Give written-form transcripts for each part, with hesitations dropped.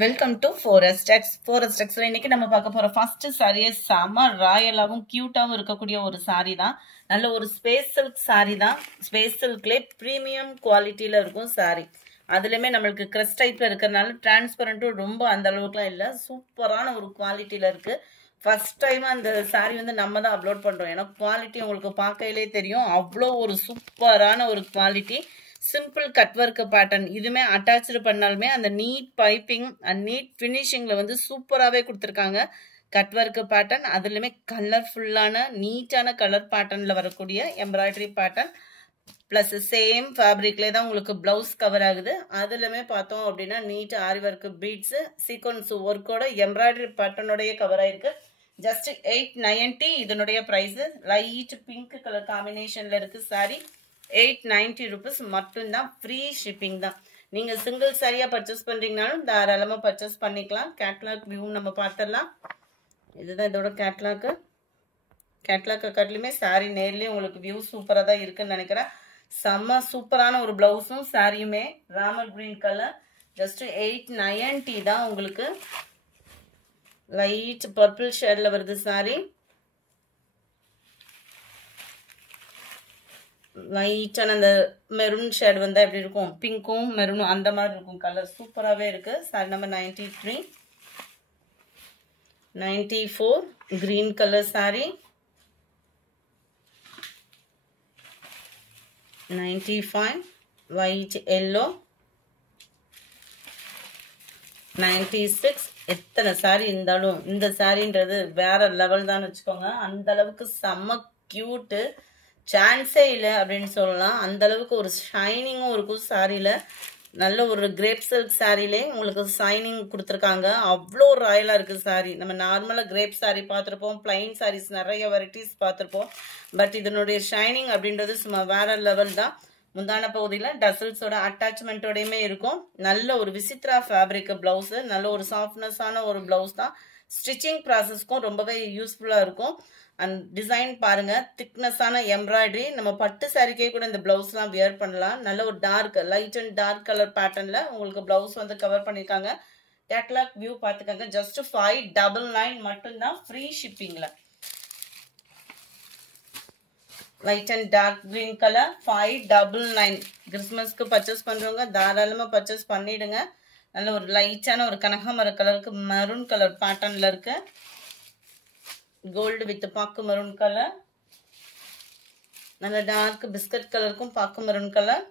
Welcome to Forestex. Forestexல இன்னைக்கு நம்ம பார்க்க போற ஃபர்ஸ்ட் சாரியே செம ராயலாவும் கியூட்டாவும் இருக்கக்கூடிய ஒரு சாரி தான். நல்ல ஒரு ஸ்பேஸ் சில்க் சாரி தான். ஸ்பேஸ் சில்க்லே பிரீமியம் குவாலிட்டியில இருக்கும் சாரி. அதுலயுமே நம்மளுக்கு கிரஸ்ட் டைப்ல இருக்கிறதுனால டிரான்ஸ்பரண்ட்டும் ரொம்ப அந்த அளவுக்குலாம் இல்லை. சூப்பரான ஒரு குவாலிட்டியில இருக்கு. ஃபர்ஸ்ட் டைம் அந்த சாரி வந்து நம்ம தான் அப்லோட் பண்றோம். ஏன்னா குவாலிட்டி உங்களுக்கு பார்க்கையிலே தெரியும். அவ்வளோ ஒரு சூப்பரான ஒரு quality. Simple cut work pattern இதுமே அட்டாச்சு பண்ணாலுமே அந்த நீட் பைப்பிங் அண்ட் நீட் ஃபினிஷிங்ல வந்து சூப்பராகவே கொடுத்துருக்காங்க. கட் ஒர்க் பேட்டர்ன் அதுலயுமே கலர்ஃபுல்லான நீட்டான கலர் பேட்டர்ன்ல வரக்கூடிய எம்ப்ராய்டரி பேட்டர்ன் பிளஸ் சேம் ஃபேப்ரிக்லேயே தான் உங்களுக்கு பிளவுஸ் கவர் ஆகுது. அதுலயுமே பார்த்தோம் அப்படின்னா neat aari work beads sequins ஒர்க்கோட எம்ப்ராய்டரி பேட்டர்னோடய கவர் ஆயிருக்கு. ஜஸ்ட் 890 இதனுடைய ப்ரைஸ். லைட் பிங்க் கலர் காம்பினேஷன்ல இருக்கு சாரி. 890 rupees மட்டும்தான். ஃப்ரீ ஷிப்பிங் தான். நீங்க சிங்கிள் சாரியா பர்ச்சேஸ் பண்றீங்கனாலும் தாராளமா பர்ச்சேஸ் பண்ணிக்கலாம். கேட்லாக் வியூ நம்ம பார்த்துடலாம். இதுதான் இதோட கேட்லாக். கேட்லாக் கட்லையுமே சாரி நேர்லயும் உங்களுக்கு வியூ சூப்பரா தான் இருக்குன்னு நினைக்கிறேன். செம்ம சூப்பரான ஒரு பிளவுஸும் சாரியுமே ராமர் கிரீன் கலர். ஜஸ்ட் 890 தான் உங்களுக்கு. லைட் பர்பிள் ஷேட்ல வருது சாரி. லைட்டான அந்த மெரூன் ஷேட் வந்தால் எப்படி இருக்கும், பிங்க்கும் மெரூனும் அந்த மாதிரி இருக்கும். கலர் சூப்பராகவே இருக்கு. Sorry number 93. 94 green colour sorry. 95 white yellow. 96 எத்தனை சாரி இருந்தாலும் இந்த சாரின்றது வேற லெவல் தான் வச்சுக்கோங்க. அந்த அளவுக்கு செம்ம கியூட்டு, சான்ஸே இல்லை அப்படின்னு சொல்லலாம். அந்த அளவுக்கு ஒரு ஷைனிங்கும் இருக்கும் சாரியில. நல்ல ஒரு கிரேப் சில்க் சாரிலே உங்களுக்கு ஷைனிங் கொடுத்துருக்காங்க. அவ்வளோ ராயலா இருக்கு சாரி. நம்ம நார்மலா கிரேப் சாரி பார்த்துருப்போம், பிளைன் சாரீஸ் நிறைய வெரைட்டிஸ் பார்த்துருப்போம். பட் இதனுடைய ஷைனிங் அப்படின்றது சும்மா வேற லெவல் தான். முந்தான பகுதியில் டசல்ஸோட அட்டாச்மெண்ட்டோடையுமே இருக்கும். நல்ல ஒரு விசித்ரா ஃபேப்ரிக் பிளவுஸ். நல்ல ஒரு சாஃப்ட்னஸான ஒரு பிளவுஸ் தான். ஸ்டிச்சிங் ப்ராசஸ்க்கும் ரொம்பவே யூஸ்ஃபுல்லாக இருக்கும். அண்ட் டிசைன் பாருங்க, திக்னஸான எம்ப்ராய்டரி. நம்ம பட்டு சாரிக்கே கூட இந்த பிளவுஸ்லாம் வியர் பண்ணலாம். நல்ல ஒரு dark light and dark colour பேட்டர்ன்ல உங்களுக்கு பிளவுஸ் வந்து கவர் பண்ணியிருக்காங்க. கேட்லாக் வியூ பார்த்துக்கோங்க. ஜஸ்ட் 599 மட்டும்தான் ஃப்ரீ ஷிப்பிங்ல. Light and dark green colour 599. கிறிஸ்மஸ்க்கு பர்ச்சேஸ் பண்றவங்க தாராளமா பர்ச்சேஸ் பண்ணிடுங்க. நல்ல ஒரு லைட்டான ஒரு கனகாமர கலருக்கு மெரூன் கலர் பேட்டர்ன்ல இருக்கு. கோல்டு வித் பாக்கு மெரூன் கலர். நல்ல டார்க் பிஸ்கட் கலருக்கும் பாக்கு maroon colour.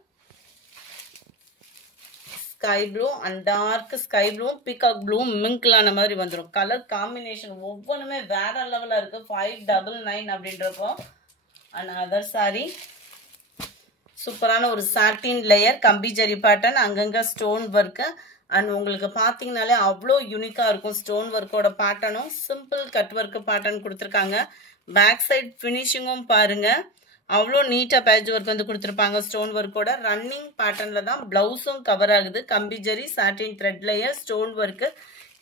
Sky blue and dark sky blue peacock blue மிங்க்லான மாதிரி வந்துடும். கலர் காம்பினேஷன் ஒவ்வொன்றுமே வேற லெவலா இருக்கு. 599 அப்படின்றப்போ. அண்ட் அதர் சாரி சூப்பரான ஒரு சாட்டின் லேயர் கம்பி ஜரி பேட்டர்ன், அங்கங்க ஸ்டோன் ஒர்க்கு. அண்ட் உங்களுக்கு பார்த்தீங்கனாலே அவ்வளோ யூனிக்காக இருக்கும். ஸ்டோன் ஒர்க்கோட பேட்டர்னும் சிம்பிள் கட் ஒர்க்கு பேட்டர்ன் கொடுத்துருக்காங்க. பேக் சைட் ஃபினிஷிங்கும் பாருங்க, அவ்வளோ நீட்டாக பேட்ச் ஒர்க் வந்து கொடுத்துருப்பாங்க. ஸ்டோன் ஒர்க்கோட ரன்னிங் பேட்டர்னில் தான் பிளவுஸும் கவர் ஆகுது. கம்பி zari satin thread layer stone work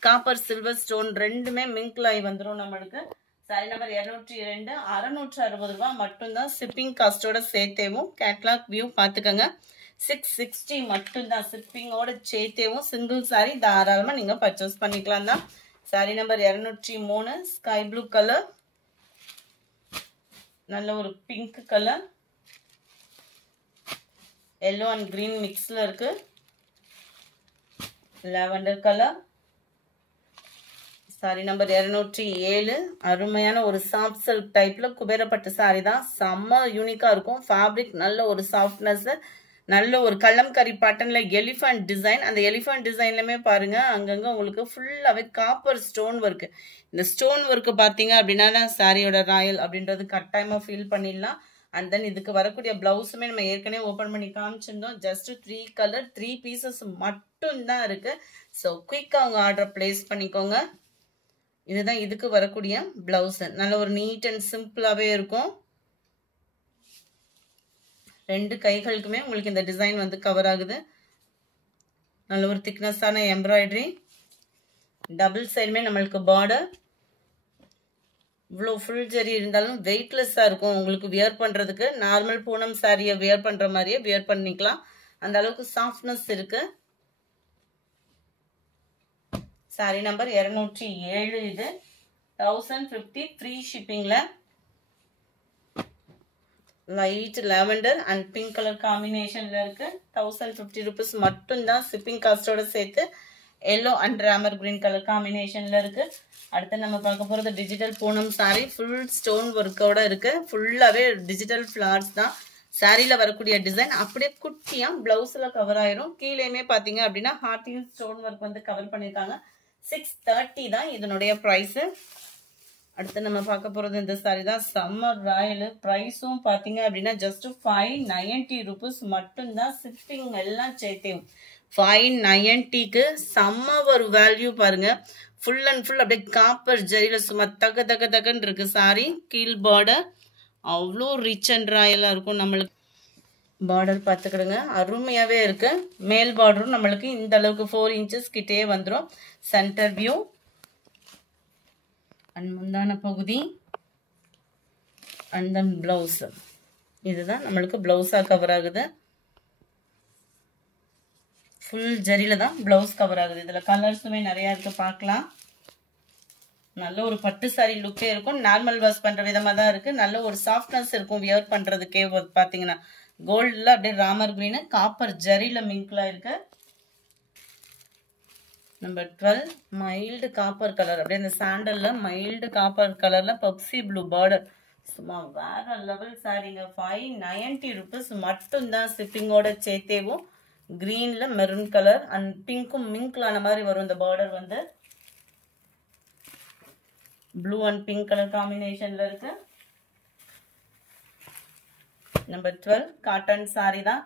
copper silver stone ரெண்டுமே மிங்க்லாகி வந்துடும் நம்மளுக்கு. சாரி நம்பர் 202 660 ரூபா மட்டும்தான் ஷிப்பிங் காஸ்டோட சேர்த்தேவும். கேட்லாக் வியூ பார்த்துக்கோங்க. 660 மட்டும்தான் ஷிப்பிங்கோட சேர்த்தேவும். சிங்கிள் சாரி தாராளமாக நீங்கள் பர்ச்சேஸ் பண்ணிக்கலாம் தான். Sari number 203 sky blue colour. நல்ல ஒரு pink colour, yellow and green மிக்ஸில் இருக்கு. Lavender colour. சாரி நம்பர் 207 அருமையான ஒரு சாஃப்ட் சில்க் டைப்ல குபேரப்பட்டு சாரி தான். செம்ம யூனிக்கா இருக்கும். ஃபேப்ரிக் நல்ல ஒரு சாஃப்ட்னஸ், நல்ல ஒரு கள்ளம்கரி பேட்டர்ன்ல எலிஃபண்ட் டிசைன். அந்த எலிஃபண்ட் டிசைன்லயுமே பாருங்க அங்கங்க உங்களுக்கு ஃபுல்லாவே காப்பர் ஸ்டோன் ஒர்க். இந்த ஸ்டோன் ஒர்க் பாத்தீங்க அப்படின்னா தான் சாரியோட ராயல் அப்படின்றது கட்டாயமா ஃபீல் பண்ணிடலாம். அண்ட் தென் இதுக்கு வரக்கூடிய பிளவுஸுமே நம்ம ஏற்கனவே ஓப்பன் பண்ணி காமிச்சிருந்தோம். ஜஸ்ட் 3 கலர் 3 பீசஸ் மட்டும் தான் இருக்கு. ஸோ குயிக்கா உங்க ஆர்டர் பிளேஸ் பண்ணிக்கோங்க. இதுதான் இதுக்கு வரக்கூடிய பிளவுஸ். நல்ல ஒரு நீட் அண்ட் சிம்பிளாவே இருக்கும். ரெண்டு கைகளுக்குமே உங்களுக்கு இந்த டிசைன் வந்து கவர் ஆகுது. நல்ல ஒரு திக்னஸான எம்ப்ராய்டரி. டபுள் சைடுமே நம்மளுக்கு பார்டர். இவ்வளோ ஃபுல் ஜரி இருந்தாலும் வெயிட்லெஸ்ஸா இருக்கும். உங்களுக்கு வியர் பண்றதுக்கு நார்மல் பூனம் சாரியை வியர் பண்ற மாதிரியே வியர் பண்ணிக்கலாம். அந்த அளவுக்கு சாஃப்ட்னஸ் இருக்கு. சாரி நம்பர் 207 இது 1050 ஃப்ரீ ஷிப்பிங்ல light lavender and pink colour காம்பினேஷன்ல இருக்கு 1050 rupees மட்டும் தான் ஷிப்பிங் காஸ்டோட சேர்த்து yellow and Ramar green colour காம்பினேஷன்ல இருக்கு அடுத்து நம்ம பார்க்க போறது digital Poonam sari full stone ஒர்க்கோட இருக்கு ஃபுல்லாவே டிஜிட்டல் ஃப்ளார்ஸ் தான் சாரில வரக்கூடிய டிசைன் அப்படியே குட்டியா பிளவுஸ்ல கவர் ஆயிரும் கீழேயுமே பாத்தீங்க அப்படின்னா ஹார்ட்டின் ஸ்டோன் ஒர்க் வந்து கவர் பண்ணிருக்காங்க 630 தான் இதனுடைய பிரைஸ் அடுத்து நம்ம பார்க்க போறது இந்த சாரி தான் சம்மர் ராயல் பிரைஸும் பாத்தீங்க அப்படின்னா ஜஸ்ட் 590 rupees மட்டும் தான் ஷிப்பிங் எல்லாம் சேர்த்தேன் 590க்கு செம்ம ஒரு வேல்யூ பாருங்க ஃபுல் அண்ட் ஃபுல் அப்படியே காப்பர் ஜரியில சும்மா தக தக தகன்னு இருக்கு சாரி கீழ் பார்டர் அவ்வளோ ரிச் அண்ட் ராயலா இருக்கும் நம்மளுக்கு பார்டர் பார்த்துக்கிடுங்க அருமையாவே இருக்கு மேல் பார்டரும் நம்மளுக்கு இந்த அளவுக்கு 4 inches கிட்டே வந்துடும் சென்டர் வியூ அண்ட் முந்தான பகுதி அண்ட் தென் பிளவுஸ் இதுதான் நம்மளுக்கு பிளவுஸா கவர் ஆகுது ஃபுல் ஜரியில தான் பிளவுஸ் கவர் ஆகுது இதுல கலர்ஸுமே நிறைய இருக்கு பார்க்கலாம் நல்ல ஒரு பட்டு சாரி லுக்கே இருக்கும் நார்மல் வாஷ் பண்ற விதமா தான் இருக்கு நல்ல ஒரு சாஃப்ட்னஸ் இருக்கும் வியர் பண்றதுக்கே பாத்தீங்கன்னா கோல்ட்ல அப்படியே ராமர் கிரீன் காப்பர் ஜரியில மிங்க்ல இருக்கு நம்பர் 12 மைல்டு காப்பர் கலர் அப்படியே இந்த சாண்டல்ல மைல்டு காப்பர் கலர்ல பப்சி ப்ளூ பார்டர் சும்மா வேற லெவல் சாரிங்க 590 rupees மட்டும் தான் ஷிப்பிங்கோட சேர்த்தேவும் கிரீன்ல மெரூன் கலர் அண்ட் பிங்க்கும் மிங்க்லான மாதிரி வரும் இந்த பார்டர் வந்து ப்ளூ அண்ட் பிங்க் கலர் காம்பினேஷன்ல இருக்கு நம்பர் 12 காட்டன் சாரி தான்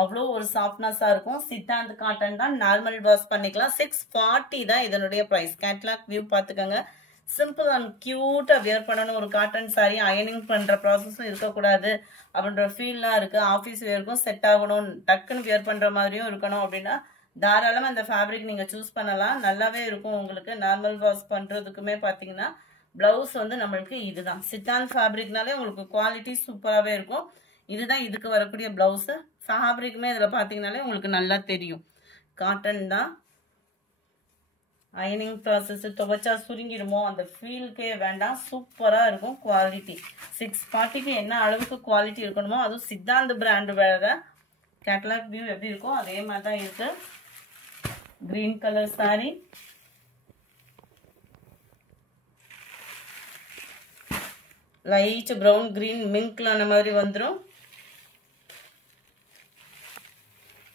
அவ்வளோ ஒரு சாஃப்ட்னஸா இருக்கும் சித்தாந்த் காட்டன் தான் நார்மல் வாஷ் பண்ணிக்கலாம் 640 தான் இதனுடைய பிரைஸ் கேட்லாக் வியூ பார்த்துக்கோங்க சிம்பிள் அண்ட் கியூட்டா வியர் பண்ணணும் ஒரு காட்டன் சாரி அயனிங் பண்ற ப்ராசஸும் இருக்கக்கூடாது அப்படின்ற ஃபீல்லாம் இருக்கு ஆஃபீஸ் வியருக்கும் செட் ஆகணும் டக்குன்னு வியர் பண்ற மாதிரியும் இருக்கணும் அப்படின்னா தாராளமா அந்த ஃபேப்ரிக் நீங்க சூஸ் பண்ணலாம் நல்லாவே இருக்கும் உங்களுக்கு நார்மல் வாஷ் பண்றதுக்குமே பாத்தீங்கன்னா பிளவுஸ் வந்து நம்மளுக்கு இதுதான் சித்தாந்த் ஃபேப்ரிக்னாலே உங்களுக்கு குவாலிட்டி சூப்பராகவே இருக்கும் இதுதான் இதுக்கு வரக்கூடிய பிளவுஸ் ஃபேப்ரிக்குமே இதில் பார்த்தீங்கனாலே உங்களுக்கு நல்லா தெரியும் காட்டன் தான் அயனிங் ப்ராசஸ் துவைச்சா சுருங்கிடுமோ அந்த ஃபீல்கே வேண்டாம் சூப்பராக இருக்கும் குவாலிட்டி 640க்கு என்ன அளவுக்கு குவாலிட்டி இருக்கணுமோ அதுவும் சித்தாந்த் பிராண்டு வேற கேட்லாக் வியூ எப்படி இருக்கும் அதே மாதிரி தான் இருக்கு green colour sari light brown green மிங்க்லான மாதிரி வந்துடும்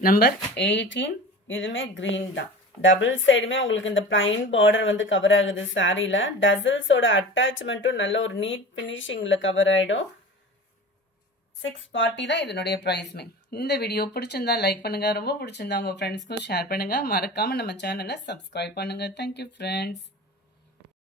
நம்பர் 18 இதுமே கிரீன் தான் டபுள் சைடுமே உங்களுக்கு இந்த பிளைன் பார்டர் வந்து கவர் ஆகுது சாரியில டசல்ஸோட அட்டாச்மெண்ட்டும் நல்ல ஒரு நீட் பினிஷிங்ல கவர் ஆயிடும் 640 தான் இதனுடைய பிரைஸ்மே இந்த வீடியோ பிடிச்சிருந்தா லைக் பண்ணுங்க ரொம்ப பிடிச்சிருந்தா உங்க ஃப்ரெண்ட்ஸ்க்கும் ஷேர் பண்ணுங்க மறக்காம நம்ம சேனலை சப்ஸ்கிரைப் பண்ணுங்க தேங்க்யூ ஃப்ரெண்ட்ஸ்